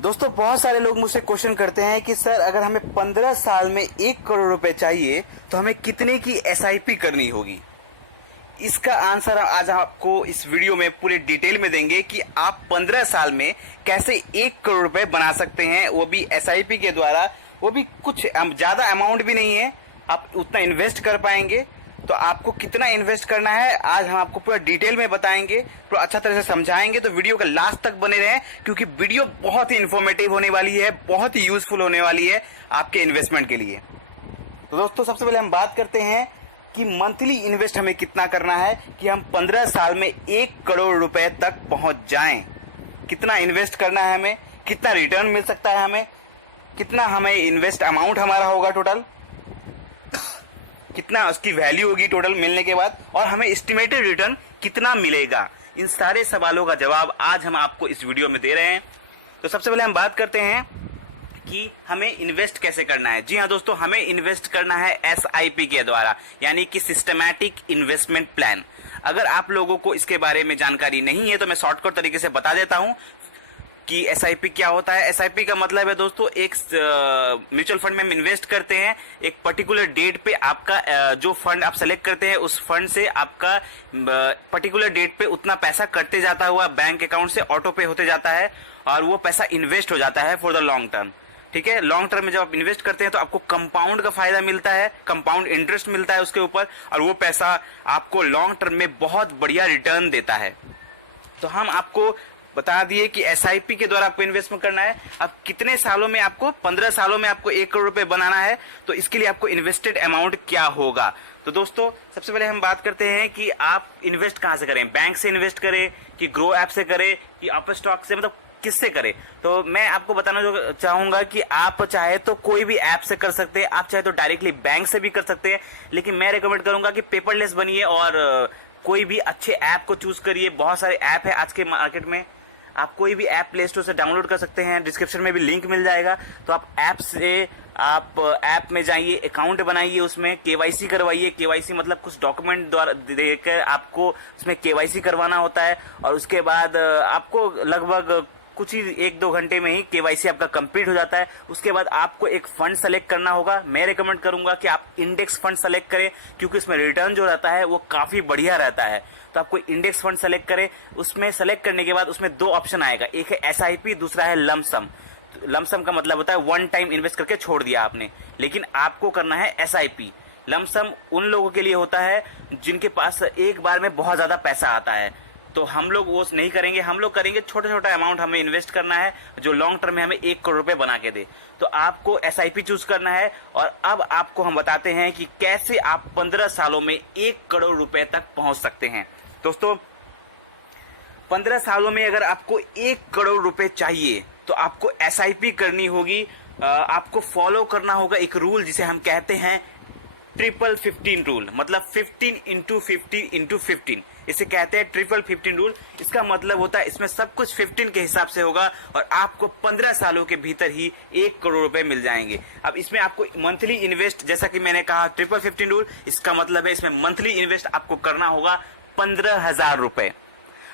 दोस्तों बहुत सारे लोग मुझसे क्वेश्चन करते हैं कि सर अगर हमें 15 साल में 1 करोड़ रुपए चाहिए तो हमें कितने की एसआईपी करनी होगी। इसका आंसर आज आपको इस वीडियो में पूरे डिटेल में देंगे कि आप 15 साल में कैसे 1 करोड़ रुपए बना सकते हैं, वो भी एसआईपी के द्वारा। वो भी कुछ ज्यादा अमाउंट भी नहीं है, आप उतना इन्वेस्ट कर पाएंगे। तो आपको कितना इन्वेस्ट करना है आज हम आपको पूरा डिटेल में बताएंगे, पूरा अच्छा तरह से समझाएंगे। तो वीडियो का लास्ट तक बने रहें क्योंकि वीडियो बहुत ही इंफॉर्मेटिव होने वाली है, बहुत ही यूजफुल होने वाली है आपके इन्वेस्टमेंट के लिए। तो दोस्तों सबसे पहले हम बात करते हैं कि मंथली इन्वेस्ट हमें कितना करना है कि हम 15 साल में 1 करोड़ रुपए तक पहुंच जाएं। कितना इन्वेस्ट करना है हमें, कितना रिटर्न मिल सकता है हमें, कितना हमें इन्वेस्ट अमाउंट हमारा होगा टोटल, कितना उसकी वैल्यू होगी टोटल मिलने के बाद, और हमें एस्टिमेटेड रिटर्न कितना मिलेगा। इन सारे सवालों का जवाब आज हम आपको इस वीडियो में दे रहे हैं। तो सबसे पहले हम बात करते हैं कि हमें इन्वेस्ट कैसे करना है। जी हाँ दोस्तों, हमें इन्वेस्ट करना है एसआईपी के द्वारा, यानी कि सिस्टमैटिक इन्वेस्टमेंट प्लान। अगर आप लोगों को इसके बारे में जानकारी नहीं है तो मैं शॉर्टकट तरीके से बता देता हूं कि एसआईपी क्या होता है। एसआईपी का मतलब है दोस्तों, एक म्यूचुअल फंड में हम इन्वेस्ट करते हैं, एक पर्टिकुलर डेट पे आपका जो फंड आप सेलेक्ट करते हैं उस फंड से आपका पर्टिकुलर डेट पे उतना पैसा कटते जाता हुआ बैंक अकाउंट से ऑटो पे होते जाता है और वो पैसा इन्वेस्ट हो जाता है फॉर द लॉन्ग टर्म। ठीक है, लॉन्ग टर्म में जब आप इन्वेस्ट करते हैं तो आपको कंपाउंड का फायदा मिलता है, कंपाउंड इंटरेस्ट मिलता है उसके ऊपर, और वो पैसा आपको लॉन्ग टर्म में बहुत बढ़िया रिटर्न देता है। तो हम आपको बता दिए कि एसआईपी के द्वारा आपको इन्वेस्टमेंट करना है। अब कितने सालों में आपको, 15 सालों में आपको 1 करोड़ रुपए बनाना है, तो इसके लिए आपको इन्वेस्टेड अमाउंट क्या होगा। तो दोस्तों सबसे पहले हम बात करते हैं कि आप इन्वेस्ट कहां से करें, बैंक से इन्वेस्ट करें कि ग्रो ऐप से करें कि अप स्टॉक से, मतलब किससे करें। तो मैं आपको बताना जो चाहूंगा कि आप चाहे तो कोई भी ऐप से कर सकते हैं, आप चाहे तो डायरेक्टली बैंक से भी कर सकते हैं, लेकिन मैं रिकमेंड करूंगा कि पेपरलेस बनिए और कोई भी अच्छे ऐप को चूज करिए। बहुत सारे ऐप है आज के मार्केट में, आप कोई भी ऐप प्ले स्टोर से डाउनलोड कर सकते हैं, डिस्क्रिप्शन में भी लिंक मिल जाएगा। तो आप ऐप से ऐप में जाइए, अकाउंट बनाइए, उसमें केवाईसी करवाइए। केवाईसी मतलब कुछ डॉक्यूमेंट द्वारा देकर आपको उसमें केवाईसी करवाना होता है, और उसके बाद आपको लगभग कुछ ही 1-2 घंटे में ही केवाईसी आपका कंप्लीट हो जाता है। उसके बाद आपको एक फंड सेलेक्ट करना होगा। मैं रिकमेंड करूंगा कि आप इंडेक्स फंड सेलेक्ट करें क्योंकि उसमें रिटर्न जो रहता है वो काफी बढ़िया रहता है। तो आपको इंडेक्स फंड सेलेक्ट करें। उसमें सेलेक्ट करने के बाद उसमें 2 ऑप्शन आएगा, एक है एसआईपी, दूसरा है लमसम। लमसम का मतलब होता है वन टाइम इन्वेस्ट करके छोड़ दिया आपने, लेकिन आपको करना है एसआईपी। लमसम उन लोगों के लिए होता है जिनके पास एक बार में बहुत ज्यादा पैसा आता है, तो हम लोग वो नहीं करेंगे। हम लोग करेंगे छोटा छोटा अमाउंट हमें इन्वेस्ट करना है जो लॉन्ग टर्म में हमें 1 करोड़ रुपए बना के दे। तो आपको एसआईपी चूज करना है। और अब आपको हम बताते हैं कि कैसे आप 15 सालों में 1 करोड़ रुपए तक पहुंच सकते हैं। दोस्तों 15 सालों में अगर आपको 1 करोड़ रुपए चाहिए तो आपको एसआईपी करनी होगी। आपको फॉलो करना होगा एक रूल जिसे हम कहते हैं 15-15 रूल, मतलब 15 इंटू 50 इंटू 15, इसे कहते हैं 15-15 रूल। इसका मतलब होता है इसमें सब कुछ 15 के हिसाब से होगा और आपको 15 सालों के भीतर ही 1 करोड़ रुपए मिल जाएंगे। अब इसमें आपको मंथली इन्वेस्ट, जैसा कि मैंने कहा 15-15 रूल, इसका मतलब है इसमें मंथली इन्वेस्ट आपको करना होगा 15,000 रुपए।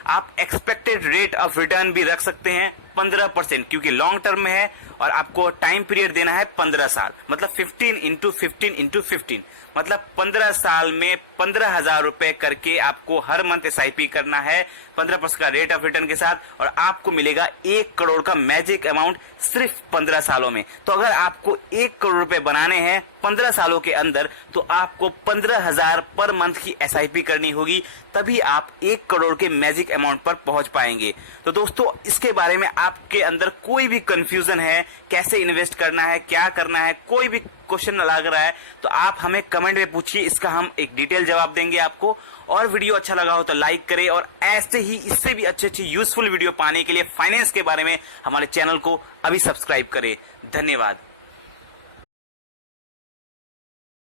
आप एक्सपेक्टेड रेट ऑफ रिटर्न भी रख सकते हैं 15%, क्योंकि लॉन्ग टर्म में है और आपको टाइम पीरियड देना है 15 साल, मतलब 15 इंटू 15 इंटू 15, मतलब 15 साल में 15,000 रुपए करके आपको हर मंथ एसआईपी करना है 15% का रेट ऑफ रिटर्न के साथ, और आपको मिलेगा 1 करोड़ का मैजिक अमाउंट सिर्फ 15 सालों में। तो अगर आपको 1 करोड़ रुपए बनाने हैं 15 सालों के अंदर तो आपको 15,000 पर मंथ की एसआईपी करनी होगी, तभी आप 1 करोड़ के मैजिक अमाउंट पर पहुंच पाएंगे। तो दोस्तों इसके बारे में आपके अंदर कोई भी कंफ्यूजन है, कैसे इन्वेस्ट करना है, क्या करना है, कोई भी क्वेश्चन लग रहा है तो आप हमें कमेंट में पूछिए, इसका हम एक डिटेल जवाब देंगे आपको। और वीडियो अच्छा लगा हो तो लाइक करें, और ऐसे ही इससे भी अच्छे यूजफुल वीडियो पाने के लिए फाइनेंस के बारे में हमारे चैनल को अभी सब्सक्राइब करें। धन्यवाद।